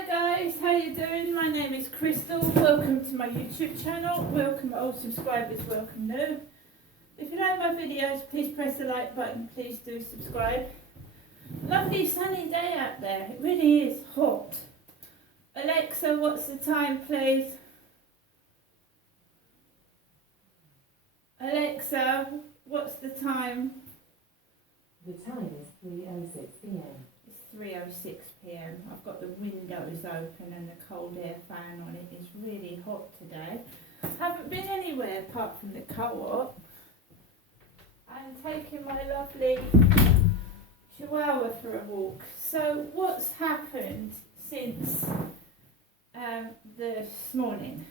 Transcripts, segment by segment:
Hi guys, how you doing? My name is Crystal. Welcome to my YouTube channel. Welcome old subscribers, welcome new. If you like my videos, please press the like button. Please do subscribe. Lovely sunny day out there. It really is hot. Alexa, what's the time, please? Alexa, what's the time? The time is 3:06 p.m. It's 3:06 p.m. I've got the windows open and the cold air fan on it. It's really hot today. Haven't been anywhere apart from the co-op. I'm taking my lovely Chihuahua for a walk. So what's happened since this morning?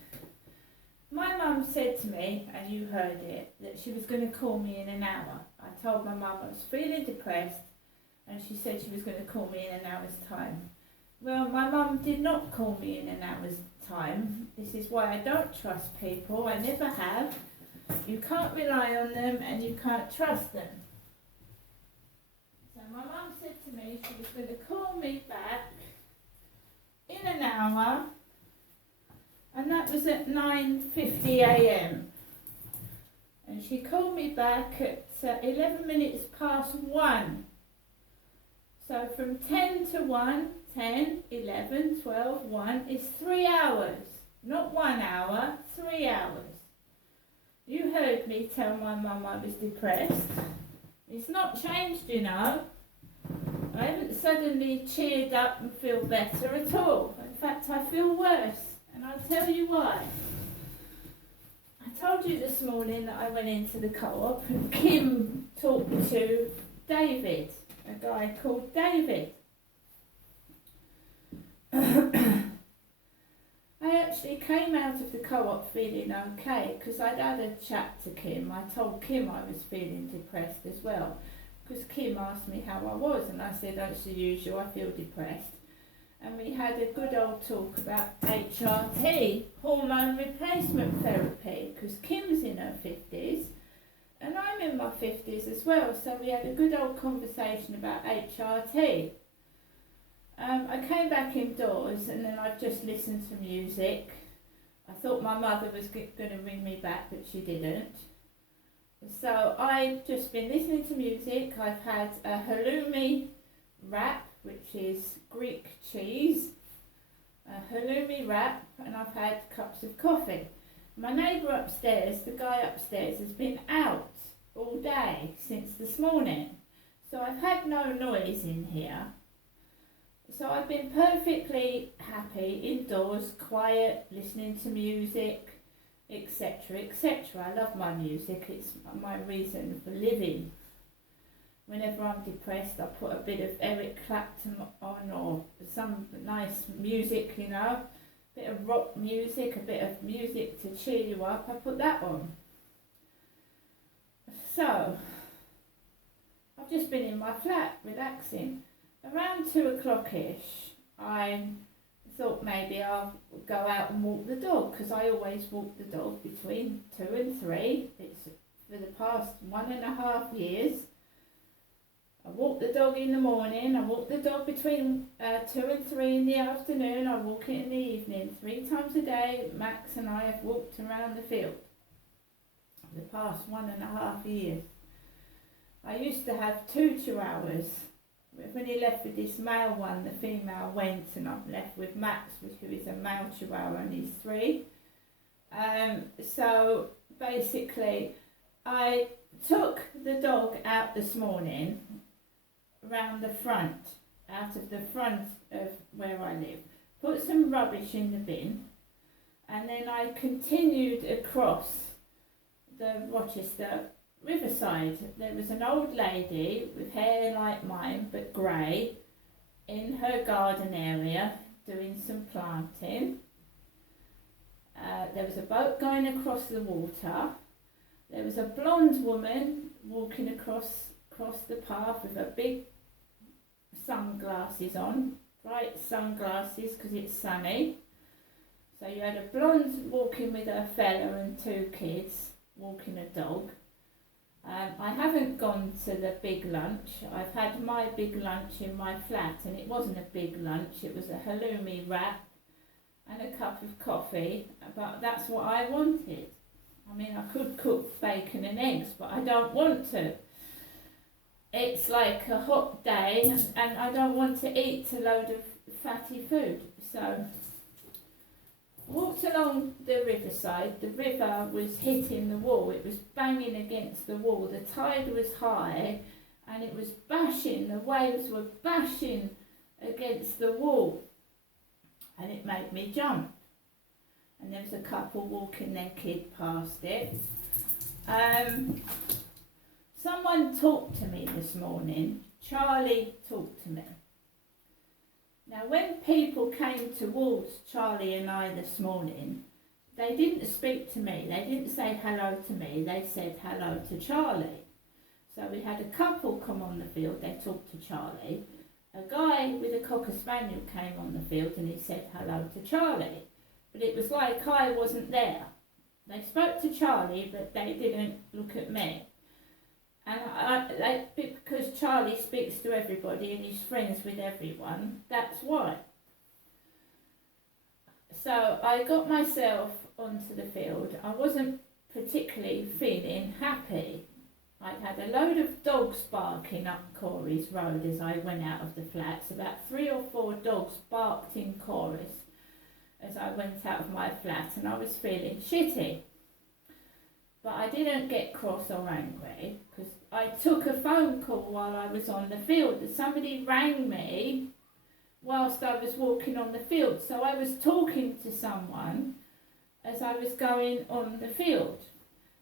My mum said to me, and you heard it, that she was going to call me in an hour. I told my mum I was feeling depressed, and she said she was going to call me in an hour's time. Well, my mum did not call me in an hour's time. This is why I don't trust people. I never have. You can't rely on them, and you can't trust them. So my mum said to me she was going to call me back in an hour, and that was at 9:50 a.m. And she called me back at 11 minutes past 1. So from 10 to 1, 10, 11, 12, 1 is 3 hours. Not 1 hour, 3 hours. You heard me tell my mum I was depressed. It's not changed, you know. I haven't suddenly cheered up and feel better at all. In fact, I feel worse. And I'll tell you why. I told you this morning that I went into the co-op and Kim talked to David, a guy called David. I actually came out of the co-op feeling okay because I'd had a chat to Kim. I told Kim I was feeling depressed as well because Kim asked me how I was and I said, as usual, I feel depressed. And we had a good old talk about HRT, hormone replacement therapy, because Kim's in her 50s and I'm in my 50s as well, so we had a good old conversation about HRT. I came back indoors and then I've just listened to music. I thought my mother was going to ring me back, but she didn't. So I've just been listening to music. I've had a halloumi wrap, which is Greek cheese, a halloumi wrap, and I've had cups of coffee. My neighbour upstairs, the guy upstairs, has been out all day since this morning, so I've had no noise in here. So I've been perfectly happy indoors, quiet, listening to music, etc., etc. I love my music, it's my reason for living. Whenever I'm depressed, I put a bit of Eric Clapton on or some nice music, you know, a bit of rock music, a bit of music to cheer you up. I put that on. So, I've just been in my flat, relaxing. Around 2 o'clock-ish, I thought maybe I'll go out and walk the dog, because I always walk the dog between 2 and 3. It's for the past 1.5 years. I walk the dog in the morning, I walk the dog between 2 and 3 in the afternoon, I walk it in the evening. 3 times a day, Max and I have walked around the field for the past 1.5 years. I used to have 2 chihuahuas. When he left with this male one, the female went and I'm left with Max, who is a male chihuahua and he's 3. So basically, I took the dog out this morning around the front, out of the front of where I live, put some rubbish in the bin, and then I continued across the Rochester riverside. There was an old lady with hair like mine but grey in her garden area doing some planting. There was a boat going across the water. There was a blonde woman walking across the path with her big sunglasses on, bright sunglasses because it's sunny. So you had a blonde walking with her fella and 2 kids walking a dog. I haven't gone to the big lunch. I've had my big lunch in my flat, and it wasn't a big lunch. It was a halloumi wrap and a cup of coffee, but that's what I wanted. I mean, I could cook bacon and eggs, but I don't want to. It's like a hot day, and I don't want to eat a load of fatty food. So, walked along the riverside. The river was hitting the wall. It was banging against the wall. The tide was high, and it was bashing. The waves were bashing against the wall, and it made me jump. And there was a couple walking their kid past it. Someone talked to me this morning. Charlie talked to me. Now, when people came towards Charlie and I this morning, they didn't speak to me. They didn't say hello to me. They said hello to Charlie. So we had a couple come on the field. They talked to Charlie. A guy with a Cocker Spaniel came on the field and he said hello to Charlie. But it was like I wasn't there. They spoke to Charlie, but they didn't look at me. And because Charlie speaks to everybody and he's friends with everyone, that's why. So I got myself onto the field. I wasn't particularly feeling happy. I'd had a load of dogs barking up Corey's Road as I went out of the flats. About 3 or 4 dogs barked in chorus as I went out of my flat, and I was feeling shitty. But I didn't get cross or angry, because I took a phone call while I was on the field. Somebody rang me whilst I was walking on the field. So I was talking to someone as I was going on the field.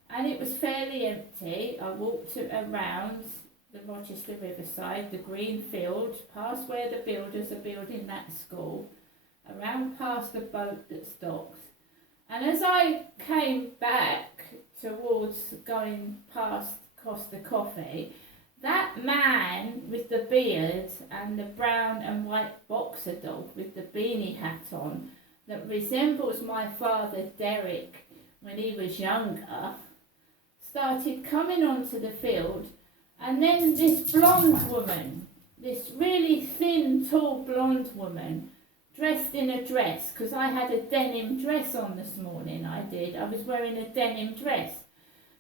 And it was fairly empty. I walked around the Rochester Riverside, the green field, past where the builders are building that school, around past the boat that docks. And as I came back towards going past Costa Coffee, that man with the beard and the brown and white boxer dog with the beanie hat on that resembles my father Derek when he was younger, started coming onto the field. And then this blonde woman, this really thin, tall blonde woman, dressed in a dress, because I had a denim dress on this morning, I was wearing a denim dress.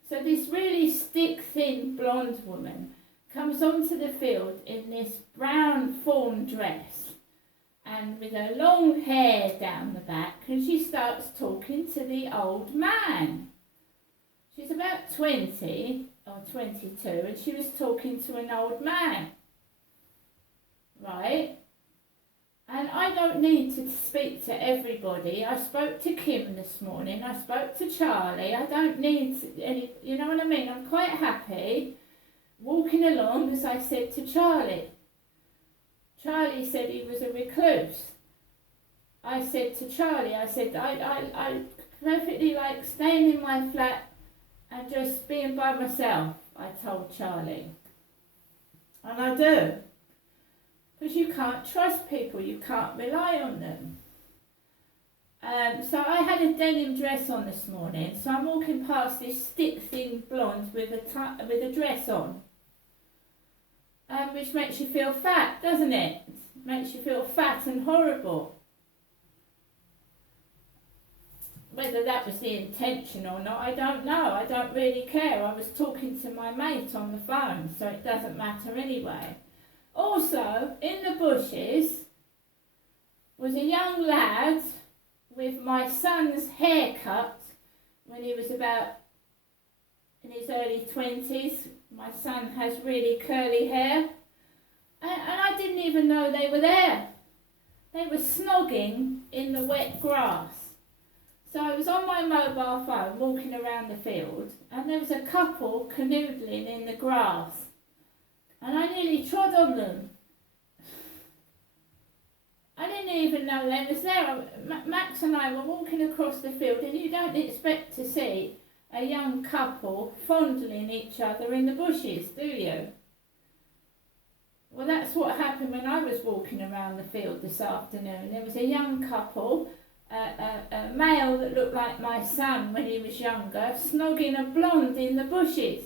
So this really stick-thin blonde woman comes onto the field in this brown fawn dress and with her long hair down the back, and she starts talking to the old man. She's about 20 or 22, and she was talking to an old man, right? And I don't need to speak to everybody. I spoke to Kim this morning. I spoke to Charlie. I don't need any, you know what I mean? I'm quite happy walking along, as I said to Charlie. Charlie said he was a recluse. I said to Charlie, I said, I perfectly like staying in my flat and just being by myself, I told Charlie. And I do. Because you can't trust people, you can't rely on them. So I had a denim dress on this morning, so I'm walking past this stick-thin blonde with a dress on, which makes you feel fat, doesn't it? Makes you feel fat and horrible. Whether that was the intention or not, I don't know. I don't really care. I was talking to my mate on the phone, so it doesn't matter anyway. Also, in the bushes was a young lad with my son's haircut when he was about in his early 20s. My son has really curly hair. And I didn't even know they were there. They were snogging in the wet grass. So I was on my mobile phone walking around the field, and there was a couple canoodling in the grass. And I nearly trod on them. I didn't even know they was there. Max and I were walking across the field, and you don't expect to see a young couple fondling each other in the bushes, do you? Well, that's what happened when I was walking around the field this afternoon. There was a young couple, a male that looked like my son when he was younger, snogging a blonde in the bushes.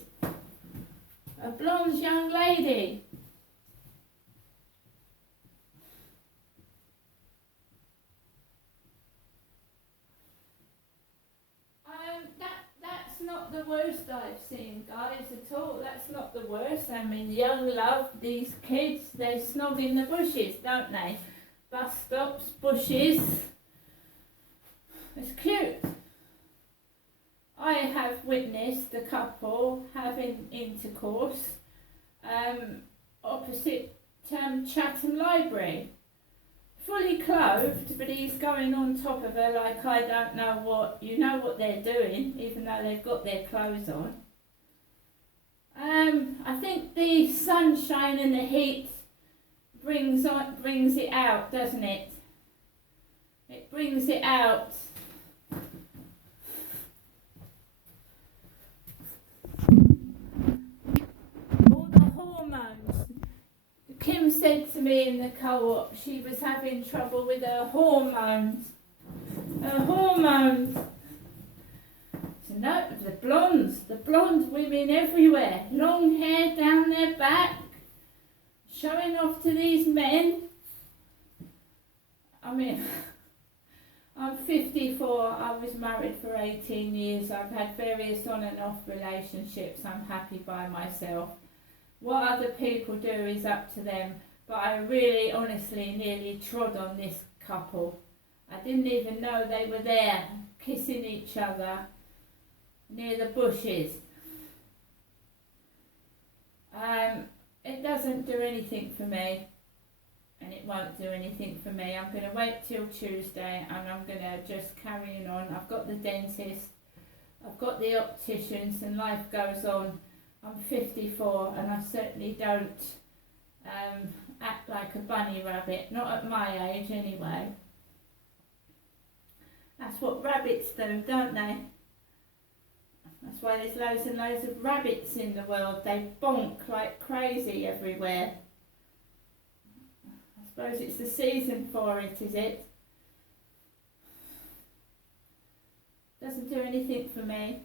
A blonde young lady. That's not the worst I've seen, guys, at all. That's not the worst. I mean, young love, these kids, they snog in the bushes, don't they? Bus stops, bushes. It's cute. I have witnessed a couple having intercourse opposite Chatham Library. Fully clothed, but he's going on top of her like I don't know what. You know what they're doing, even though they've got their clothes on. I think the sunshine and the heat brings it out, doesn't it? It brings it out. All the hormones. Kim said to me in the co-op she was having trouble with her hormones. Her hormones. So no, the blonde women everywhere. Long hair down their back. Showing off to these men. I mean, I'm 54, I was married for 18 years. I've had various on and off relationships. I'm happy by myself. What other people do is up to them, but I really honestly nearly trod on this couple. I didn't even know they were there, kissing each other near the bushes. It doesn't do anything for me, and it won't do anything for me. I'm going to wait till Tuesday and I'm going to just carry on. I've got the dentist, I've got the opticians, and life goes on. I'm 54 and I certainly don't act like a bunny rabbit, not at my age anyway. That's what rabbits do, don't they? That's why there's loads and loads of rabbits in the world. They bonk like crazy everywhere. I suppose it's the season for it, is it? Doesn't do anything for me.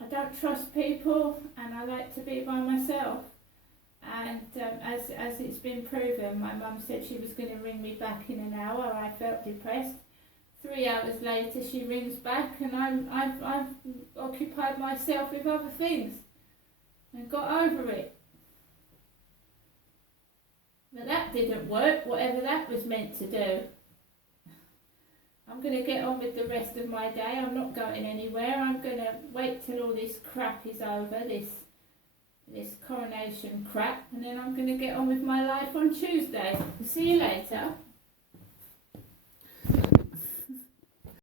I don't trust people and I like to be by myself. And as it's been proven, my mum said she was going to ring me back in an hour. I felt depressed. 3 hours later she rings back and I've occupied myself with other things and got over it. But that didn't work, whatever that was meant to do. I'm going to get on with the rest of my day. I'm not going anywhere. I'm going to wait till all this crap is over, this coronation crap, and then I'm going to get on with my life on Tuesday. See you later.